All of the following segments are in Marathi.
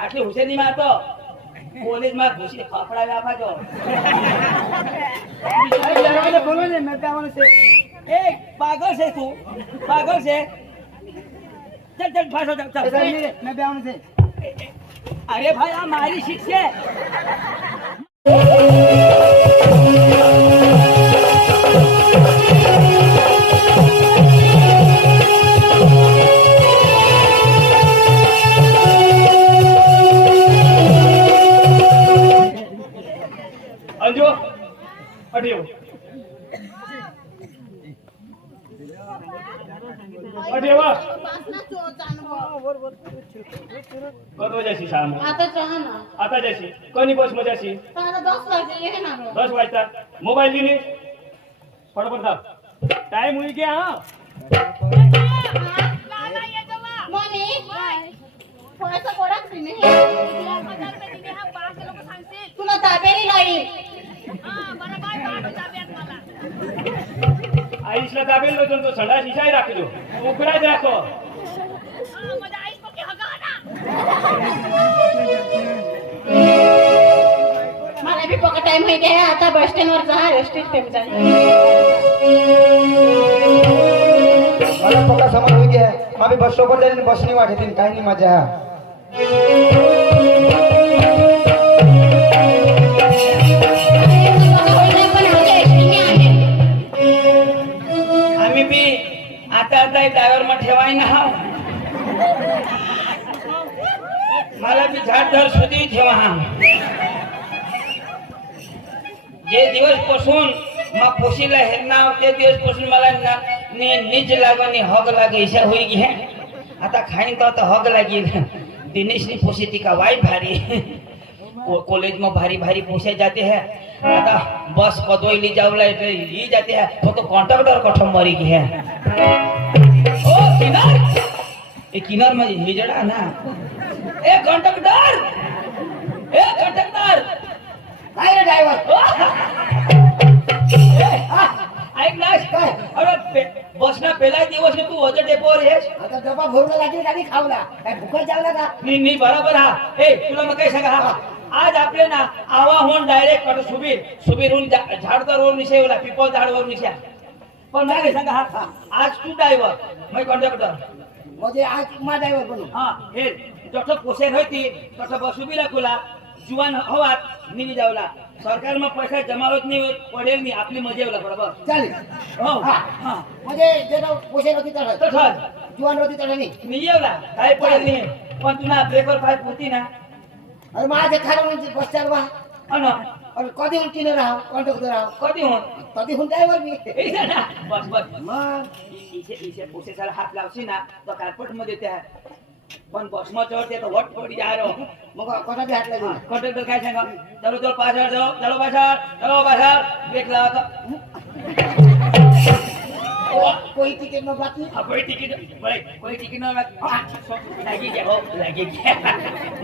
આટલી હુસેની માં તો કોલેજ માં ઘૂસી ફફડાવી આપા જો દરવાજે બોલો ને મેં આવવાનું છે એ પાગલ છે તું પાગલ છે ચલ ચલ પાછો ચલ ચલ મેં આવવાનું છે અરે ભાઈ આ મારી સીટ છે અંજો અઢિયો અઢિયો कत जायची शाळा आता जायची कोणी बस मध्ये जायची 10 वाजता मोबाईल घेणे फटाफट जा टाइम होई गया हां मम्मी थोडासा कोडा फ्रीने 1000 रुपये दिले हा 5 लोक सांगते तुला ताबेरी नाही बरोबर ताब्यात मला आईसला दाबेल नो तो सडा शिशाई राखજો उकडाय राखो माझ्या आईस पक्के हगा ना मला भी पक्का टाइम होई गया आता बस स्टँड वर जा रेस्टिट टेम जा मला पक्का समज होई गया मैं भी बस स्टॉप पर जाने बस नहीं वाटे दिन काई नहीं मजा आम्ही बी आता आता ड्रायव्हर मा ठेवाय ना हा मला बी झाड धर सुधी ठेवा हा जे दिवस पासून मा पोशीला हेरना ते दिवस पासून मला निज लागणी हग लागे इच्छा होई गी है आता खाईन तो हग लागी दिनेश ने पोसी ती का वाई भारी कॉलेज में भारी भारी पूछे जाते हैं आता बस कदोई ली जावला ली जाते हैं तो कंडक्टर कठम मरी गई है ओ किनार ए किनार में हिजड़ा ना ए कंडक्टर काय रे ड्रायव्हर ऐक ना काय अरे बस ना पहिला दिवस तू वजन डेपोवर आहेस आता डबा भरून लागली गाडी खावला काय भुकत जावला का नी बरोबर हा ए तुला मग काय सांगा हा आज आपले ना आवा होऊन डायरेक्ट कट सुबीर होऊन झाडदार वर निशेवला पिपल झाड वर निशा पण मला काय सांगा हा आज तू ड्रायव्हर मैं कंडक्टर म्हणजे आज मा ड्रायव्हर बनू हा हे जठ पोसेर होती तठ बसुबी राखुला जुवान हवात निघी जावला सरकार में पैसा जमा होत नाही पडेल नाही आपली मजा येवला बरोबर चालेल हो हा हा म्हणजे जे पोषण होती तर तसंच जुवान होती तर नाही नाही येवला काय पडेल नाही पण तुला ब्रेकवर पाय होती ना अरे माझे खाणं म्हणजे बस चालवा अन अरे कधी होऊन किने राहा कंडक्टर राहा कधी होऊन कधी होऊन ड्रायव्हर मी बस बस मग इसे पोसेसाला हात लावशी ना तो कारपोट मध्ये त्या पण बस में चढ़ते तो वट पड़ी जा रहो मग कोणा बी हात लागला कंडक्टर काय सांगा चलो चलो पाछळ चलो पाछळ ब्रेक लावा कोई टिकट न बाकी कोई टिकट न लागी गया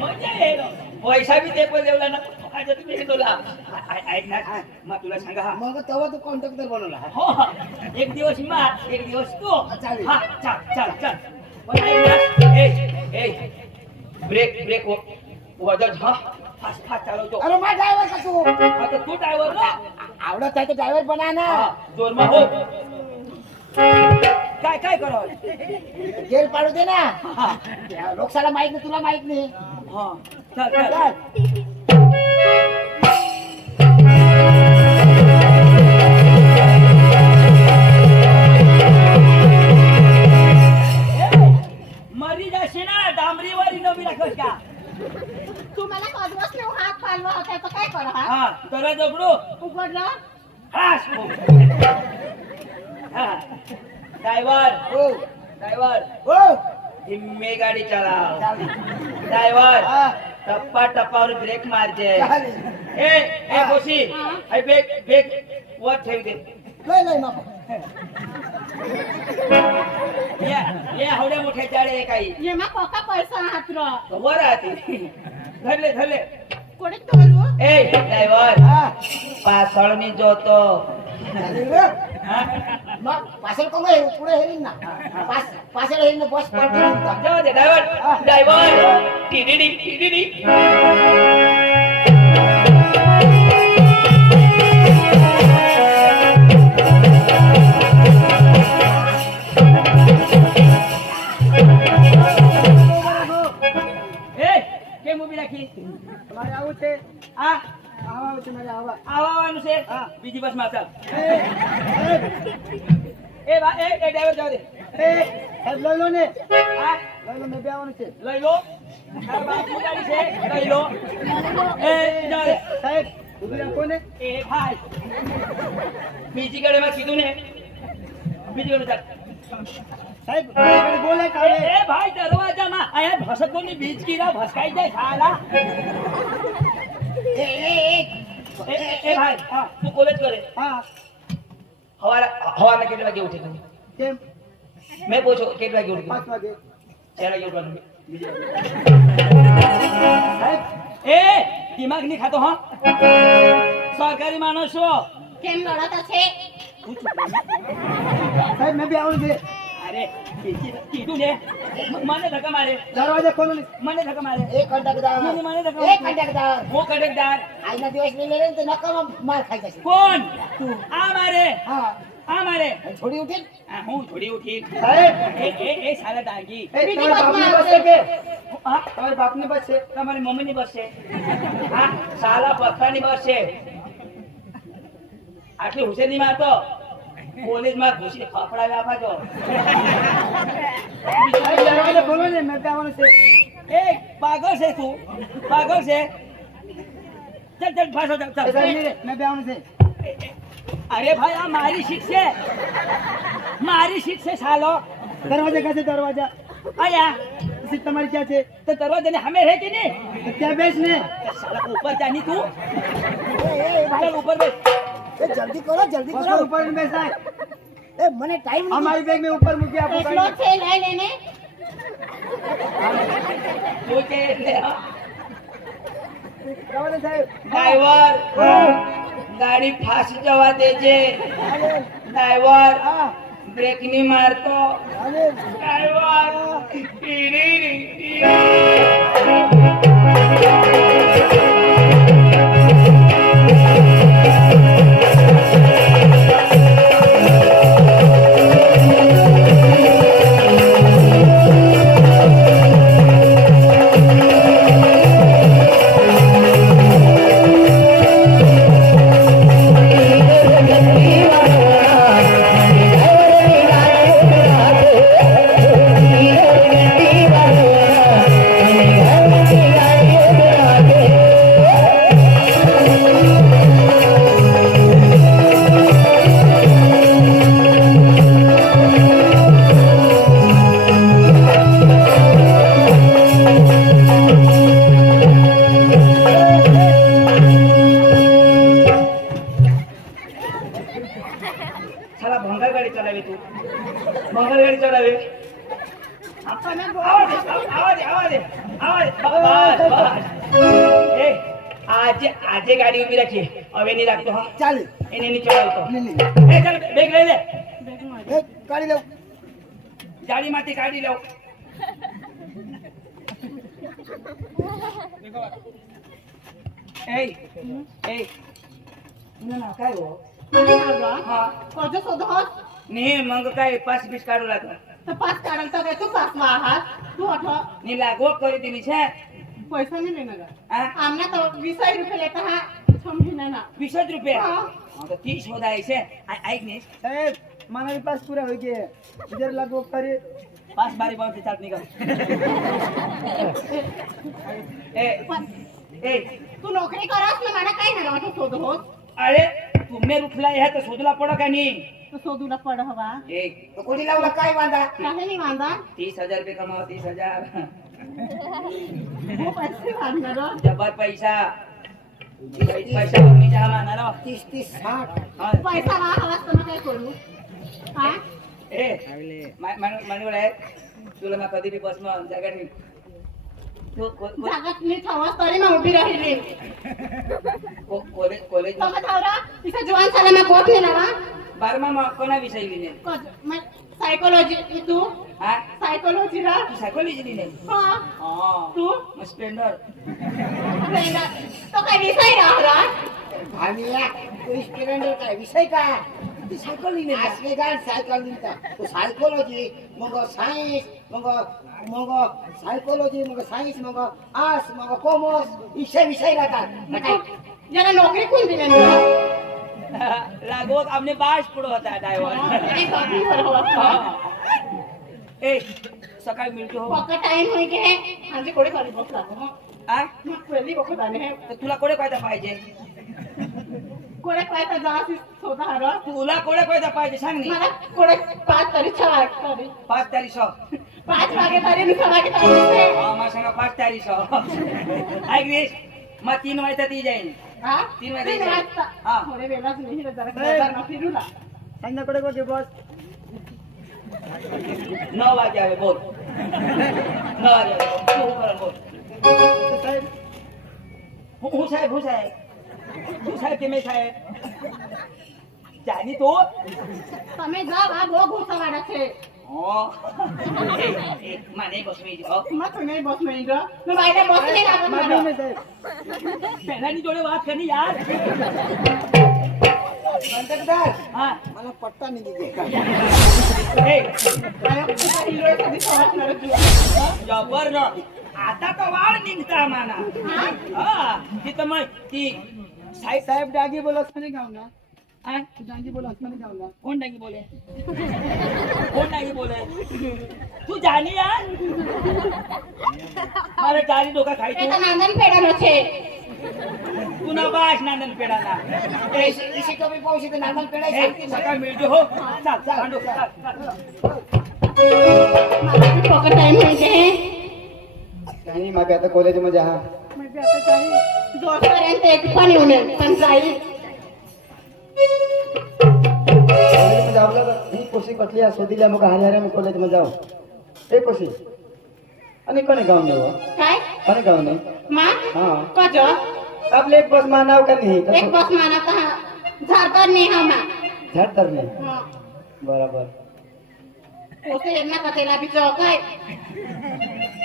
मजा येईल पैसा बी ते पण देवला ना आज तुम्ही तुला ऐक ना मग तुला सांगा हा मग तेव्हा तू कंडक्टर बनवला हो एक दिवस मार एक दिवस तू चालेल. हा चल पण ऐक ना ए ब्रेक वजन हा फास्ट चालवतो अरे मा ड्रायव्हर का तू आता तू ड्रायव्हर ना आवडत आहे तर ड्रायव्हर बना ना जोर में हो काय करावं जेल पाडू दे ना लोकशाला माहित नाही तुला माहित नाही हा चल मरी जाशी ना डांबरीवारी नवी राखस का तुम्हाला कधीच नाही हात पालवा होता तर काय करा हा तर जबडू उघडला हास ड्राइवर हो हो धीमे गाड़ी चलाओ चालेल. ड्राइवर हा. टप्पा टप्पावर ब्रेक मारते चालेल. ए बोशी आई ब्रेक वर ठेव दे लय माप ये हवड्या मोठ्या जाळे काही ये मा पक्का पैसा हात्र वर आते धरले कोणी तोरू ए ड्राइवर हा पाछळ मी जोतो चालेल रे. मग पाછળ कोण आहे पुढे हेरीन ना पाछળ हेरीन बस पडते जाऊ दे ड्राइवर टिरिडी टिरिडी કેમ ઉભી રાખી તમારે આવું છે આ આવું છે મારે આવા આવવાનું છે હા. બીજી બસમાં ચાલ સાહેબ એ ડ્રાઈવર જાવ દે લઈ લો ને આ લઈ લો મેં બે આવવાનું છે લઈ લો તારા બાપની ગાડી છે લઈ લો એ જાવ દે સાહેબ ઉભી રાખો ને એ ભાઈ બીજી ગાડીમાં કીધું ને બીજી ગાડી ચાલ સાહેબ ગાડી બોલે કાઢે એ ભાઈ દરવાજામાં અહીંયા ભસકોની બીજ કીડા ભસકાઈ જાય સાલા એ ભાઈ હા તું કોલેજ કરે હા હવાના કેટલા વાગે ઉઠે તું કેમ મેં પૂછો કેટલા વાગે ઉઠે 5 વાગે 4 વાગે ઉઠવાનું સાહેબ એ દિમાગ નહીં ખાતો હા સરકારી માણસ છો કેમ લડતા છે સાહેબ મેં બે આવવાનું છે અરે કીધું ને મને ધક્કા મારે દરવાજા ખોલો ને મને ધક્કા મારે એક કંડકદાર મને ધક્કા એક મારે કંડકદાર હું કડકદાર આજના દિવસ લઈ લે ને તો નકામા માર ખાઈ જશે કોણ આ મારે હા આ મારે થોડી ઉઠી આ હું થોડી ઉઠી સાહેબ એ સાલા ડાગી તમારા બાપની બસ છે કે હા તમારી બાપની બસ છે તમારી મમ્મીની બસ છે હા સાલા પથ્થરની બસ છે આટલી હુસેની માં તો કોલેજમાં ઘૂસી ફાફડા આપા છો સાહેબ દરવાજા ખોલો ને મેં બે આવવાનું છે એ પાગલ છે તું પાગલ છે ચલ ચલ પાછો ચાલ સાહેબ ચાલ નહીં રે, મેં બે આવવાનું છે અરે ભાઈ આ મારી શીખ છે મારી શીખ છે સાલો દરવાજા ક્યાં છે દરવાજા આયા સીટ તમારી ક્યાં છે તો દરવાજાને સામે રહે કે નહીં તો ત્યાં બેસ ને સાલા ઉપર જાની તું એ ભાઈ ચાલ ઉપર બેસ એ જલ્દી કરો જલ્દી બસ કરો ઉપર ને બેસાય એ મને ટાઈમ हमारी बैग में ऊपर मूकी आपको એટલો જ છે લઈ લેને પોતે એટલે હા. नहीं साहब ડ્રાઈવર ગાડી ફાસી જવા દેજે ડ્રાઈવર બ્રેક ની મારતો ડ્રાઈવર ટીરી સાલા ભંગાર ગાડી ચલાવી તું ભંગાર ગાડી ચલાવી એ આજે આજે ગાડી ઉભી રાખીએ હવે નહીં રાખતો હા ચાલ એને નહીં ચલાવતો એ ચાલ બેગ લઈ લે એ કાઢી લઉં ગાડીમાંથી કાઢી લઉં એ ના કાંઈ હો હા કોજો શોધો હોત નહીં મંગ કાંઈ 5-20 કાઢું લાગો તો પાસ કાઢલ તો કે તું પાસમાં આહાર તું અઠો નહીં લાગો કરી દીધી છે पैसा नहीं लेना का હા हमने तो 20 रुपए लेता है 6 महीना ना 20 રૂપિયા हाँ હા તો 30 હોદાય છે આઈ ને साहब माना भी पास पूरा हो गया है इधर लागू करे पास बारी बार से चाट निकल એ એ तू नौकरी करास ना माना काही ना वाटो शोधो होत अरे तुमने रुखला है तो शोधला पड़ा का नहीं तो शोधूला पड हवा एक તો કોટી લાવલા કાઈ વાંધા काहे नहीं वांदा 30,000 रुपये कमाओ 30,000 वो पैसे वांदा रो जबर पैसा पैसा मम्मी जहाँ माना रहो 30 30 60 हाँ पैसा वा हवास तो काय करू हां ए मानी बोला है तुला मैं कधी भी बस में जागा नहीं जागात मी ठवास तरी ना उभी राहिली कॉलेज तो मग थावरा तिथे जवान साला मैं कोट नेला वा 12 માં કોના વિષય લીને मैं सायकोलॉजी तू હા सायकोलॉजी रा तू सायकल लिहिली नाही हा हा तू मग स्प्लेंडर तो काय विषय राहला आम्ही स्टुडंट काय विषय काय ती सायकल लिहिणे असले काय सायकल लिहिता तो सायकोलॉजी मग सायन्स मग सायकोलॉजी मग सायन्स मग आर्ट्स मग कॉमर्स विषय राहतात काय ज्याला नोकरी कोण दिली लागो आपने बाश पुढं होता ड्रायव्हर ए सकाळी मिळतो हो पक्का टाइम होई के आमचे कोडे खाली बसला आ मग पहिली बघत आले हे तर तुला कोडे पायदा पाहिजे कोडे पायता जासी स्वतः हरा तुला कोडे पायदा पाहिजे सांग नी मला कोडे 5 तरी 6 तरी 5 तारीख 5 वागे तरी नि 6 वागे तरी हा मा सांगा 5 तारीख ऐक रे मग 3 वाजता ती जाईल हा 3 वाजता हा थोडे वेळाच नाही जरा बाजार ना फिरूला संध्याकडे बघ बस 9 वाजे आवे बोल 9 वाजे तू कर बोल હું સાહેબ કે મેં સાહેબ જાની તો તમે જાવ આ બહુ ગુસ્સાવાળા છે મને બસવી જો મત નહીં બસ નહીં જો મે બાઈને બસ નહીં લાગત પહેલાની જોડે વાત કરી યાર कंडक्टर હા मला पट्टा नाही दिले ए हिरो कधी समजणार तुला जबर न आता तो वाळ निघता माना हा तिथं मग ती साहेब डागी बोलत नाही गाव ना हा डागी बोलत नाही गाव ना कोण नाही बोले कोण नाही बोले तू जानी यार મારે ચારી ડોકા ખાઈ એ તું તો નાંદન પેડાનો છે તું ના બાશ નાંદન પેડાના इसे कमी पाऊस येते नांदल पेढा ए सकाळ मिळतो हो चाल चाल आंडो चाल माझा बी पक्का टाइम होई के नाही मागे आता कॉलेजमध्ये हा मी बी आता काही जोपर्यंत एक पण येऊ नये पण जाईल कॉलेजमध्ये आपल्याला ही कोशी कटली शोधिल्या मग हरिहरा मग कॉलेजमध्ये जाऊ ए कोशी आणि कोणी गाव नाही हो काय कोणी गाव नाही मा हा कज आपले एक बस मानाव का नाही एक बस माना कहा झारकर नाही हा मा झाड तर नाही हा बरोबर ओसे यांना कथेला बी जो काय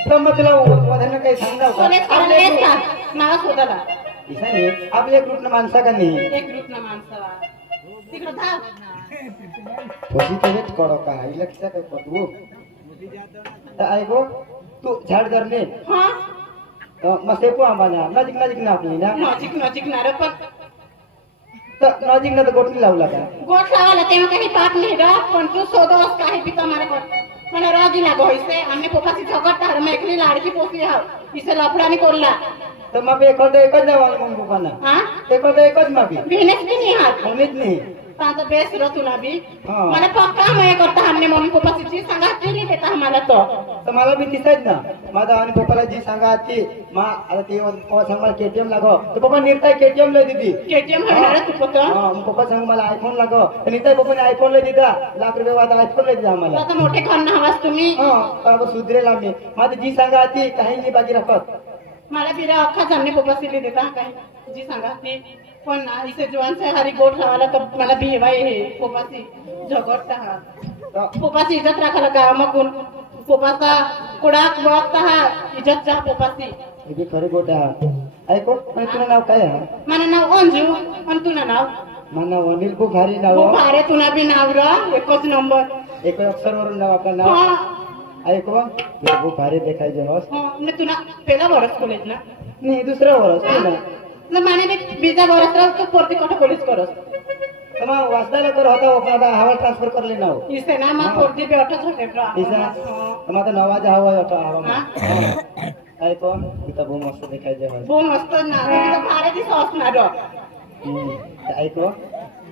तर मग तुला वधानं काही सांगाव का कॉलेज करायला येत का मला स्वतःला इसा नाही आपले एक ग्रुपनं माणसा का नाही एक ग्रुप ना माणसं तिकडं धाव कोशी तेच कडो का ही लक्षात आहे पटवू तर ऐको तू झाड धरणे हा मग सेपू आम्हाला नजीक नजीक ना आपली ना नजीक नजीक ना रे पण तर नजीक ना तर गोठली लावला का गोठ लावायला तेव्हा काही पाप नाही रा पण तू सोदोस काही पिता मारा कर पण राजी लागो होईसे आम्ही पोपाची झगडता हर मेकली लाडकी पोसली हाव इसे लफडानी कोल्ला तर मग एखादं एकच जावा मग पप्पांना हा एखादं एकच मागे बिनेस भी नहीं हाथ कोणीच नाही तांचा बेस रो तुला बी हाँ। मला पक्का मैं करता हमने मम्मी पोपाची चीज सांगा केली देता हमारा तो तर मला बी दिसायच ना माझा आणि पप्पाला जी सांगा ती मा आता ते सांगा केटीएम लागो तर पप्पा निर्ताय केटीएम लय दिदी केटीएम म्हणणार तू पोता हा मग पप्पा सांग मला आयफोन लागो तर निर्ताय पप्पाने आयफोन लय दिदा ₹1,00,000 वादा आयफोन लय दिदा आम्हाला आता मोठे खान हवास तुम्ही हा बरोबर सुधरेल आम्ही माझी जी सांगा ती काही नाही बाकी राखत मला बिरा अख्खा सामने पोपाची देता काय जी सांगा ती पण ना इसे जवान से हरी गोठ लावायला तर मला भिवाय हे पोपाची झगडता हा तर पोपाची इज्जत राखायला गाव मग पोपाचा कुडाक बघता हा इज्जत जा पोपाची हे बी खरे गोटे हा ऐको पण तुला नाव काय आहे मला नाव अंजू आणि तुला नाव माझं नाव अनिल बुखारी नाव हो भारे तुला बी नाव र एकच नंबर एक अक्षरवरून नाव आपलं नाव हा ऐको बुखारी देखायचे हॉस हा म्हणजे तुला पहिला बरस कॉलेज ना नाही दुसरं वर्ष ना तर माने बी बीजा बरस राव तू पोरती कोठा कॉलेज करस तर मग वाचताना कर होता पण आता हवा ट्रान्सफर करले नाव इसे ना मा पोरती बी अठच होते रा इसा तर माझा नावाचा हवा होता हवा हा? ऐको इथं बहु मस्त देखायचे हॉस हो मस्त ना तुझं भारे दिसत असणार र ऐको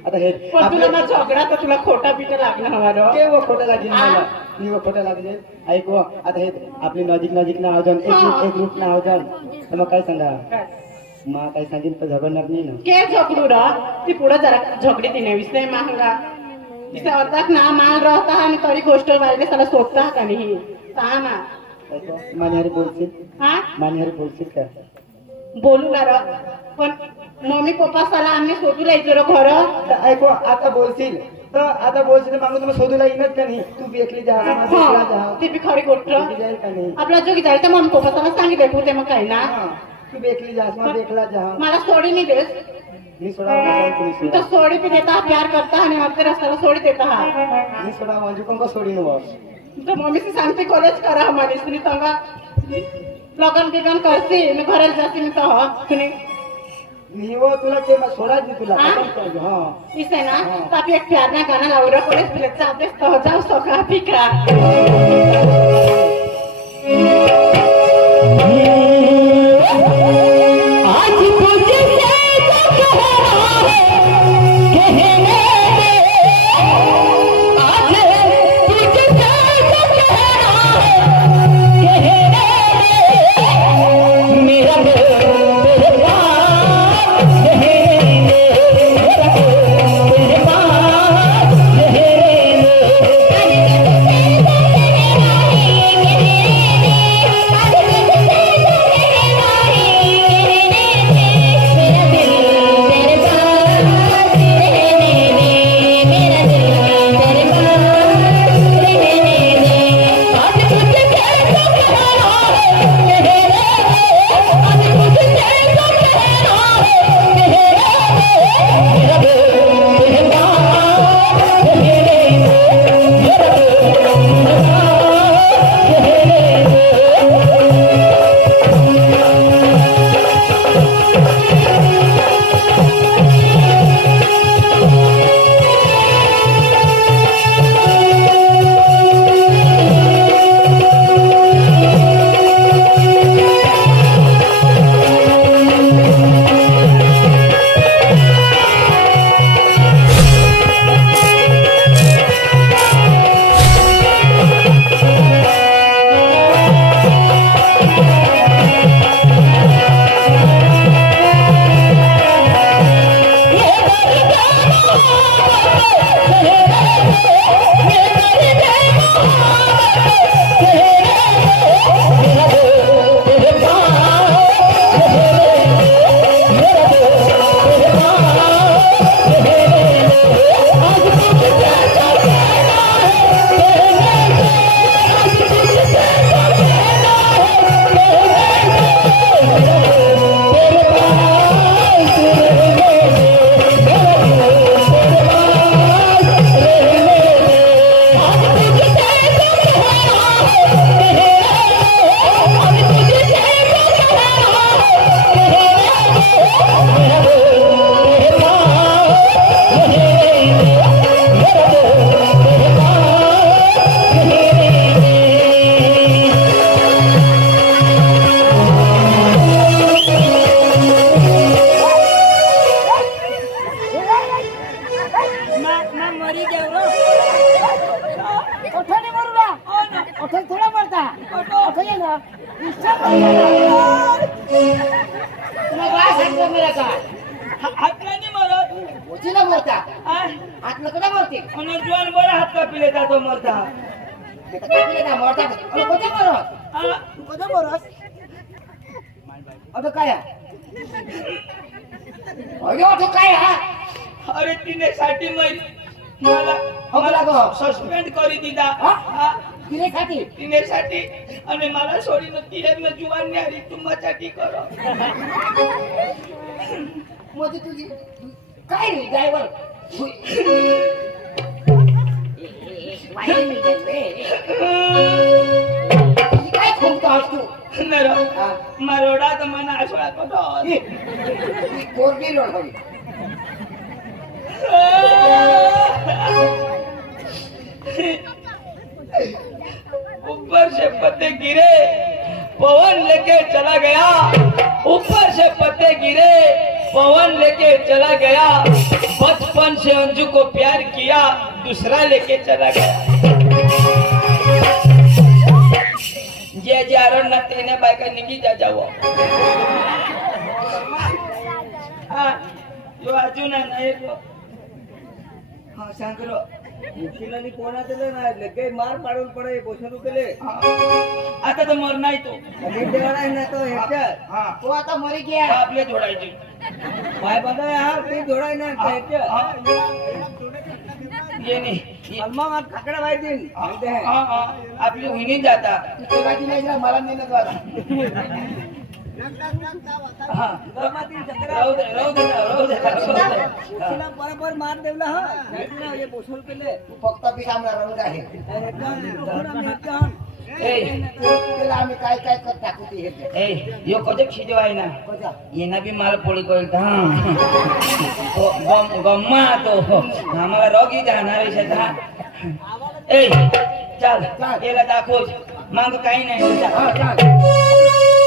आता हे पण तुला ना झगडा तर तुला खोटा पिटा लागला हवा र केव्हा खोटं लागेल मला मी खोटं लागले ऐको आता हे आपली नजीक नजीक ना आहोत एक ग्रुप ना आहोत तर मग काय सांगा मग काय सांगेन तर झगडणार नाही ना के झगडू र ती पुढे जरा झगडी तिने विषय मागला इसे अर्धाक ना माल रहता आणि तरी गोष्ट राहिले त्याला सोडता का नाही सांग ना ऐको मान्यारी बोलशील हा मान्यारी बोलशील का बोलू ना र पण मम्मी पप्पा साला आम्ही सोडू राहायचो र घर तर ऐको आता बोलशील तर आता बोलशील मागून तुम्ही शोधूला येणार का नाही तू बेकली जा बेकला जा ती बी खरी गोष्ट बेकली जाईल का नाही आपला जोगी जायचं मन पोपटाला सांगितलं ते मग काही ना हा, तू बेकली जा बेकला जा मला सोडी नाही देस मी सोडा कोणी तू तर सोडी बी देता प्यार करता आणि आपल्या रस्त्याला सोडी देता हा मी सोडा म्हणजे कोण का सोडीन वर तर मम्मीची सांगते कॉलेज करा माणूस तुम्ही सांगा लगन बिगन करते मी घराला जाते मी तर तुम्ही मी वो तुला ते सोडा दे तुला हा? खतम कर दे, हा इस आहे ना तर आपली एक प्यार ना गाणं लावलं कॉलेज पिले चालतेस तर जाऊ सका पिका आज तुझसे तुला काय सांगतो मला काय हातलानी मरत उचीला मरता आणि हातला कदा मरते जुवान बरं हात कापिले जातो मरता कापले ना मरता अरे कोणते मरत कोणते मरत अगं काय अगं तो काय हा अरे तिने साठी मला मला गं. सस्पेंड करी दिला हा? तिने खाती तिने साठी आणि मला सोडी नव्हती हे जुवान न्यारी तुमच्यासाठी करो म्हणजे तुझी काय रे ड्रायव्हर काय खोमतो तू मरोडा तर मना आशा करो कोरडी लोड हवी ऊपर से पत्ते गिरे पवन लेके चला गया ऊपर से पत्ते गिरे पवन लेके चला गया बचपन से अंजू को प्यार किया दूसरा लेके चला गया जे जारण ना तेने बायका निघी जा जावो जो अजून नाही सांगरो वकिलांनी कोणा दिलं ना लगे मार पाडून पडे पोषण केले आता तर मर नाही तो आहे ना तो ह्याच्यात तो आता मरी गया आपले जोडायचे पाय बघा हा ते जोडाय ना ह्याच्यात ये नाही अल्मा मग खाकडा माहिती माहिती आहे आपली वहिनी जाता ते बाकी नाही ना, मला नाही ना द्वारा. हा राहू दे राहू दे राहू दे तुला बरोबर मार देवला हा माहिती ना हे बोसोल केले तू फक्त बी आमला रंग आहे. त्याला आम्ही काय काय करत टाकू ते हे. ए यो कजक शिजवाय ना कसा? येना बी मला पोळी कळत हा गम्मा तो आम्हाला रोगी जाणार आहे शेता ए चाल याला दाखव मग काही नाही हा, चाल.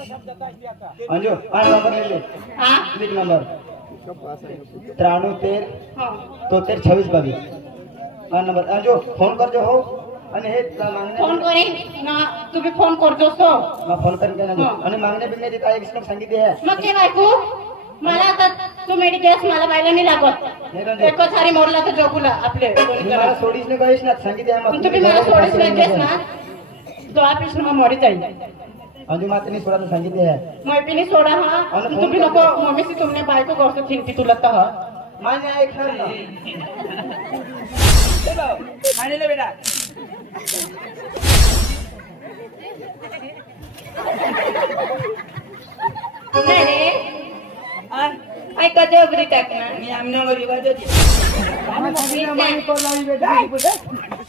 अंजू हा नंबर ले ले हाँ लिख नंबर 93 हाँ 26 22 हा नंबर अंजू फोन कर जो हो आणि हे मागणे फोन करे ना तुम्ही फोन करतो सो फोन करके ना हा. आणि मागणे बिगणे देता एक स्टेप सांगितले आहे मग ते बायको मला आता तू मेडिकेस मला पाहिलं नाही लागत नाही रंजू. एक सारी मोडला तर जोगुला आपले मी मला सोडीच नाही गईस ना सांगितले आहे पण तुम्ही मला सोडीच नाही देस ना तो ऑफिस मग मरी जाईल अंजू मातनी सोडा सांगितले आहे मैपिनी सोडा हा आणि फोन तुम्ही नको मम्मीशी तुमने बायको गोष्ट थिंकती तुला तर माझे ऐक ना खाने ले बेटा नाही रे आई कधी उघडी टाकणार मी आमना गरीबाचं मी त्या-